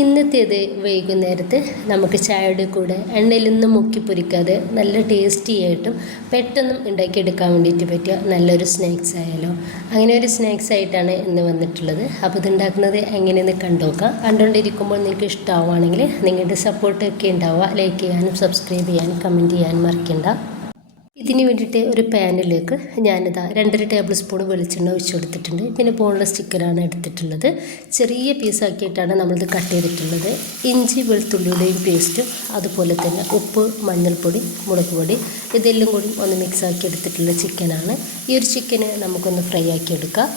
ഇന്നത്തേത് വൈകുന്നേരത്ത് നമുക്ക് ചായയുടെ കൂടെ എണ്ണയിലൊന്നും മുക്കി പൊരിക്കാതെ നല്ല ടേസ്റ്റി ആയിട്ടും പെട്ടെന്നും ഉണ്ടാക്കിയെടുക്കാൻ വേണ്ടിയിട്ട് പറ്റിയ നല്ലൊരു സ്നാക്സ് ആയാലോ. അങ്ങനെ ഒരു സ്നാക്സ് ആയിട്ടാണ് ഇന്ന് വന്നിട്ടുള്ളത്. അപ്പോൾ ഇതുണ്ടാക്കുന്നത് എങ്ങനെയെന്ന് കണ്ടുനോക്കാം. കണ്ടുകൊണ്ടിരിക്കുമ്പോൾ നിങ്ങൾക്ക് ഇഷ്ടമാവുകയാണെങ്കിൽ നിങ്ങളുടെ സപ്പോർട്ടൊക്കെ ഉണ്ടാവുക. ലൈക്ക് ചെയ്യാനും സബ്സ്ക്രൈബ് ചെയ്യാനും കമൻറ്റ് ചെയ്യാനും മറക്കണ്ട. ഇതിന് വേണ്ടിയിട്ട് ഒരു പാനിലേക്ക് ഞാനിതാ 2.5 ടേബിൾ സ്പൂൺ വെളിച്ചെണ്ണ ഒഴിച്ച് കൊടുത്തിട്ടുണ്ട്. പിന്നെ ബോൺലെസ് ചിക്കനാണ് എടുത്തിട്ടുള്ളത്. ചെറിയ പീസാക്കിയിട്ടാണ് നമ്മളിത് കട്ട് ചെയ്തിട്ടുള്ളത്. ഇഞ്ചി വെളുത്തുള്ളിയുടെയും പേസ്റ്റും അതുപോലെ തന്നെ ഉപ്പ്, മഞ്ഞൾപ്പൊടി, മുളക് പൊടി ഇതെല്ലാം കൂടി ഒന്ന് മിക്സാക്കി എടുത്തിട്ടുള്ള ചിക്കനാണ്. ഈ ഒരു ചിക്കന് നമുക്കൊന്ന് ഫ്രൈ ആക്കി എടുക്കാം.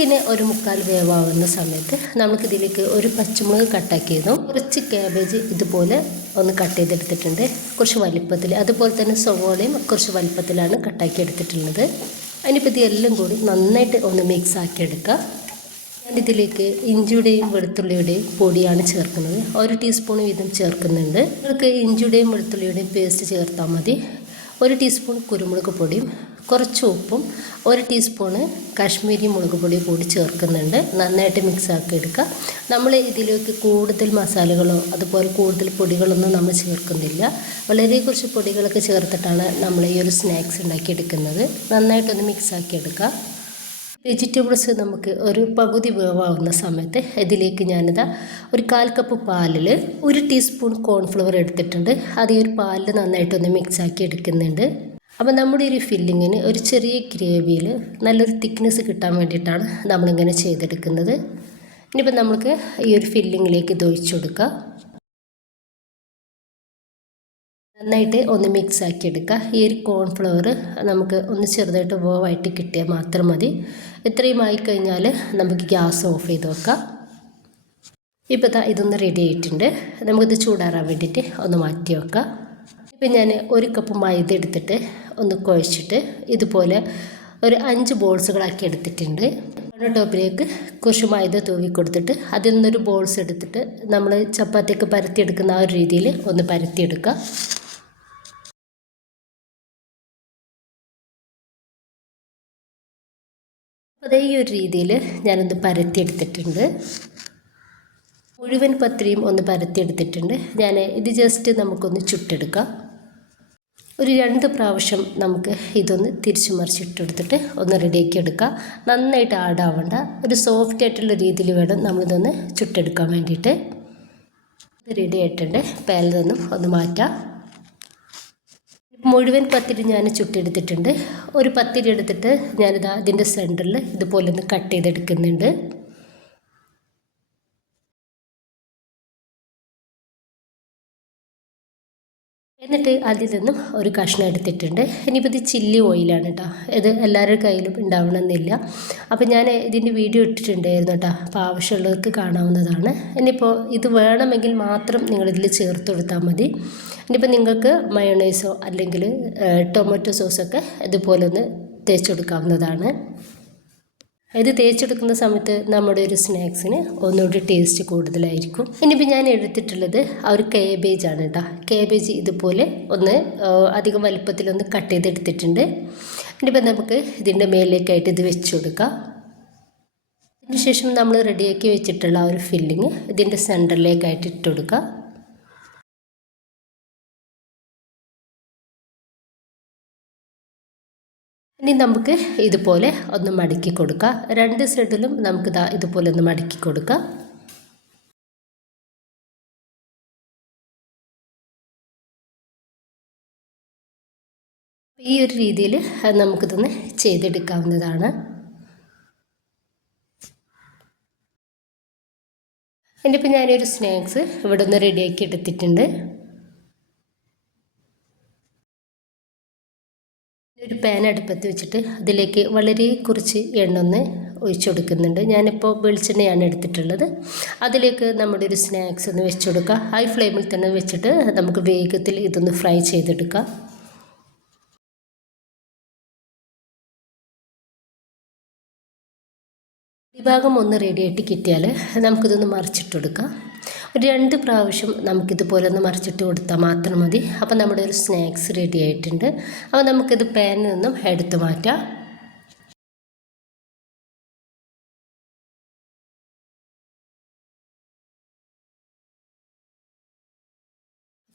ചിക്കന് ഒരു 1/4 വേവാവുന്ന സമയത്ത് നമുക്കിതിലേക്ക് ഒരു പച്ചമുളക് കട്ടാക്കിയതും കുറച്ച് ക്യാബേജ് ഇതുപോലെ ഒന്ന് കട്ട് ചെയ്തെടുത്തിട്ടുണ്ട്, കുറച്ച് വലിപ്പത്തിൽ. അതുപോലെ തന്നെ സവോളയും കുറച്ച് വലിപ്പത്തിലാണ് കട്ടാക്കി എടുത്തിട്ടുള്ളത്. അതിനിപ്പോൾ ഇതെല്ലാം കൂടി നന്നായിട്ട് ഒന്ന് മിക്സ് ആക്കി എടുക്കുക. ഞാനിതിലേക്ക് ഇഞ്ചിയുടെയും വെളുത്തുള്ളിയുടെയും പൊടിയാണ് ചേർക്കുന്നത്. 1 ടീസ്പൂൺ വീതം ചേർക്കുന്നുണ്ട്. നിങ്ങൾക്ക് ഇഞ്ചിയുടെയും വെളുത്തുള്ളിയുടെയും പേസ്റ്റ് ചേർത്താൽ മതി. 1 ടീസ്പൂൺ കുരുമുളക് പൊടിയും കുറച്ച് ഉപ്പും 1 ടീസ്പൂണ് കാശ്മീരി മുളക് പൊടി കൂടി ചേർക്കുന്നുണ്ട്. നന്നായിട്ട് മിക്സ് ആക്കി എടുക്കുക. നമ്മൾ ഇതിലേക്ക് കൂടുതൽ മസാലകളോ അതുപോലെ കൂടുതൽ പൊടികളൊന്നും നമ്മൾ ചേർക്കുന്നില്ല. വളരെ കുറച്ച് പൊടികളൊക്കെ ചേർത്തിട്ടാണ് നമ്മൾ ഈ ഒരു സ്നാക്സ് ഉണ്ടാക്കിയെടുക്കുന്നത്. നന്നായിട്ടൊന്ന് മിക്സ് ആക്കി എടുക്കുക. വെജിറ്റബിൾസ് നമുക്ക് ഒരു പകുതി വേവാവുന്ന സമയത്ത് ഇതിലേക്ക് ഞാനിതാ ഒരു 1/4 കപ്പ് പാലിൽ 1 ടീസ്പൂൺ കോൺഫ്ലവർ എടുത്തിട്ടുണ്ട്. അത് ഈ ഒരു പാലിൽ നന്നായിട്ടൊന്ന് മിക്സ് ആക്കി എടുക്കുന്നുണ്ട്. അപ്പോൾ നമ്മുടെ ഒരു ഫില്ലിങ്ങിന് ഒരു ചെറിയ ഗ്രേവിയിൽ നല്ലൊരു തിക്നെസ് കിട്ടാൻ വേണ്ടിയിട്ടാണ് നമ്മളിങ്ങനെ ചെയ്തെടുക്കുന്നത്. ഇനിയിപ്പോൾ നമുക്ക് ഈ ഒരു ഫില്ലിങ്ങിലേക്ക് ഇത് ഒഴിച്ചു കൊടുക്കാം. നന്നായിട്ട് ഒന്ന് മിക്സ് ആക്കി എടുക്കുക. ഈ ഒരു കോൺഫ്ലവർ നമുക്ക് ഒന്ന് ചെറുതായിട്ട് വേവായിട്ട് കിട്ടിയാൽ മാത്രം മതി. ഇത്രയും ആയിക്കഴിഞ്ഞാൽ നമുക്ക് ഗ്യാസ് ഓഫ് ചെയ്ത് വെക്കാം. ഇപ്പോൾ ഇതൊന്ന് റെഡി ആയിട്ടുണ്ട്. നമുക്കിത് ചൂടാറാൻ വേണ്ടിയിട്ട് ഒന്ന് മാറ്റി വെക്കാം. ഇപ്പം ഞാൻ 1 കപ്പ് മൈദ എടുത്തിട്ട് ഒന്ന് കുഴച്ചിട്ട് ഇതുപോലെ ഒരു 5 ബോൾസുകളാക്കി എടുത്തിട്ടുണ്ട്. ടോപ്പിലേക്ക് കുറച്ച് മൈദ തൂവി കൊടുത്തിട്ട് അതിൽ നിന്നൊരു ബോൾസ് എടുത്തിട്ട് നമ്മൾ ചപ്പാത്തിയൊക്കെ പരത്തിയെടുക്കുന്ന ആ ഒരു രീതിയിൽ ഒന്ന് പരത്തിയെടുക്കുക. അതേ ഈ ഒരു രീതിയിൽ ഞാനൊന്ന് പരത്തിയെടുത്തിട്ടുണ്ട്. മുഴുവൻ പത്തിരിയും ഒന്ന് പരത്തിയെടുത്തിട്ടുണ്ട്. ഇത് ജസ്റ്റ് നമുക്കൊന്ന് ചുട്ടെടുക്കാം. ഒരു 2 പ്രാവശ്യം നമുക്ക് ഇതൊന്ന് തിരിച്ചു മറിച്ചിട്ടെടുത്തിട്ട് ഒന്ന് റെഡിയാക്കി എടുക്കാം. നന്നായിട്ട് ആടാവണ്ട, ഒരു സോഫ്റ്റ് ആയിട്ടുള്ള രീതിയിൽ വേണം നമ്മളിതൊന്ന് ചുട്ടെടുക്കാൻ വേണ്ടിയിട്ട്. റെഡി ആയിട്ടുണ്ട്. പാനിൽ നിന്നും ഒന്ന് മാറ്റാം. മുഴുവൻ പത്തിരി ഞാൻ ചുട്ടെടുത്തിട്ടുണ്ട്. ഒരു പത്തിരി എടുത്തിട്ട് ഞാനിതാ അതിൻ്റെ സെൻറ്ററിൽ ഇതുപോലെ ഒന്ന് കട്ട് ചെയ്തെടുക്കുന്നുണ്ട്. എന്നിട്ട് അതിൽ നിന്നും ഒരു കഷ്ണം എടുത്തിട്ടുണ്ട്. ഇനിയിപ്പോൾ ഇത് ചില്ലി ഓയിലാണ് കേട്ടോ. ഇത് എല്ലാവരുടെ കയ്യിലും ഉണ്ടാവണമെന്നില്ല. അപ്പോൾ ഞാൻ ഇതിൻ്റെ വീഡിയോ ഇട്ടിട്ടുണ്ടായിരുന്നു കേട്ടോ. അപ്പോൾ ആവശ്യമുള്ളവർക്ക് കാണാവുന്നതാണ്. ഇനിയിപ്പോൾ ഇത് വേണമെങ്കിൽ മാത്രം നിങ്ങളിതിൽ ചേർത്ത് കൊടുത്താൽ മതി. ഇനിയിപ്പോൾ നിങ്ങൾക്ക് മയോണൈസോ അല്ലെങ്കിൽ ടൊമാറ്റോ സോസൊക്കെ ഇതുപോലെ ഒന്ന് തേച്ച് കൊടുക്കാവുന്നതാണ്. ഇത് തേച്ചെടുക്കുന്ന സമയത്ത് നമ്മുടെ ഒരു സ്നാക്സിന് ഒന്നുകൂടി ടേസ്റ്റ് കൂടുതലായിരിക്കും. ഇനിയിപ്പോൾ ഞാൻ എടുത്തിട്ടുള്ളത് ആ ഒരു കേബേജാണ് കേട്ടോ. കേബേജ് ഇതുപോലെ ഒന്ന് അധികം വലുപ്പത്തിലൊന്ന് കട്ട് ചെയ്തെടുത്തിട്ടുണ്ട്. ഇനിയിപ്പോൾ നമുക്ക് ഇതിൻ്റെ മേലേക്കായിട്ട് ഇത് വെച്ച് കൊടുക്കാം. അതിനുശേഷം നമ്മൾ റെഡിയാക്കി വെച്ചിട്ടുള്ള ആ ഒരു ഫില്ലിങ് ഇതിൻ്റെ സെൻറ്ററിലേക്കായിട്ട് ഇട്ട് കൊടുക്കുക. ഇനി നമുക്ക് ഇതുപോലെ ഒന്ന് മടക്കി കൊടുക്കാം. 2 സൈഡിലും നമുക്ക് ഇതുപോലെ ഒന്ന് മടക്കി കൊടുക്കാം. ഈ ഒരു രീതിയിൽ നമുക്കിതൊന്ന് ചെയ്തെടുക്കാവുന്നതാണ്. ഇനിയിപ്പോൾ ഞാനൊരു സ്നാക്സ് ഇവിടെ ഒന്ന് റെഡിയാക്കി എടുത്തിട്ടുണ്ട്. ഒരു പാൻ അടുപ്പത്ത് വെച്ചിട്ട് അതിലേക്ക് വളരെ കുറച്ച് എണ്ണ ഒന്ന് ഒഴിച്ചു കൊടുക്കുന്നുണ്ട്. ഞാനിപ്പോൾ വെളിച്ചെണ്ണയാണ് എടുത്തിട്ടുള്ളത്. അതിലേക്ക് നമ്മുടെ ഒരു സ്നാക്സ് ഒന്ന് വെച്ച് കൊടുക്കുക. ഹൈ ഫ്ലെയിമിൽ തന്നെ വെച്ചിട്ട് നമുക്ക് വേഗത്തിൽ ഇതൊന്ന് ഫ്രൈ ചെയ്തെടുക്കാം. അടിഭാഗം ഒന്ന് റെഡിയായിട്ട് കിട്ടിയാൽ നമുക്കിതൊന്ന് മറിച്ചിട്ട് കൊടുക്കാം. ഒരു 2 പ്രാവശ്യം നമുക്കിതുപോലെ ഒന്ന് മറിച്ചിട്ട് കൊടുത്താൽ മാത്രം മതി. അപ്പോൾ നമ്മുടെ ഒരു സ്നാക്സ് റെഡി ആയിട്ടുണ്ട്. അപ്പോൾ നമുക്കിത് പാനിൽ നിന്നും എടുത്ത് മാറ്റാം.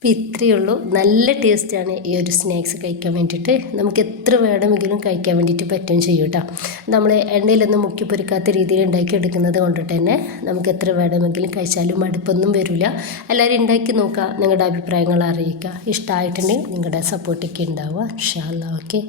അപ്പോൾ ഇത്രയേ ഉള്ളൂ. നല്ല ടേസ്റ്റാണ് ഈ ഒരു സ്നാക്സ് കഴിക്കാൻ വേണ്ടിയിട്ട്. നമുക്ക് എത്ര വേണമെങ്കിലും കഴിക്കാൻ വേണ്ടിയിട്ട് പറ്റുകയും ചെയ്യും കേട്ടോ. നമ്മൾ എണ്ണയിലൊന്നും മുക്കി പൊരിക്കാത്ത രീതിയിൽ ഉണ്ടാക്കിയെടുക്കുന്നത് കൊണ്ടിട്ട് തന്നെ നമുക്ക് എത്ര വേണമെങ്കിലും കഴിച്ചാലും മടുപ്പൊന്നും വരില്ല. എല്ലാവരും ഉണ്ടാക്കി നോക്കുക, നിങ്ങളുടെ അഭിപ്രായങ്ങൾ അറിയിക്കുക. ഇഷ്ടമായിട്ടുണ്ടെങ്കിൽ നിങ്ങളുടെ സപ്പോർട്ടൊക്കെ ഉണ്ടാവുക. ഇൻഷാ അല്ലാഹ്. ഓക്കെ.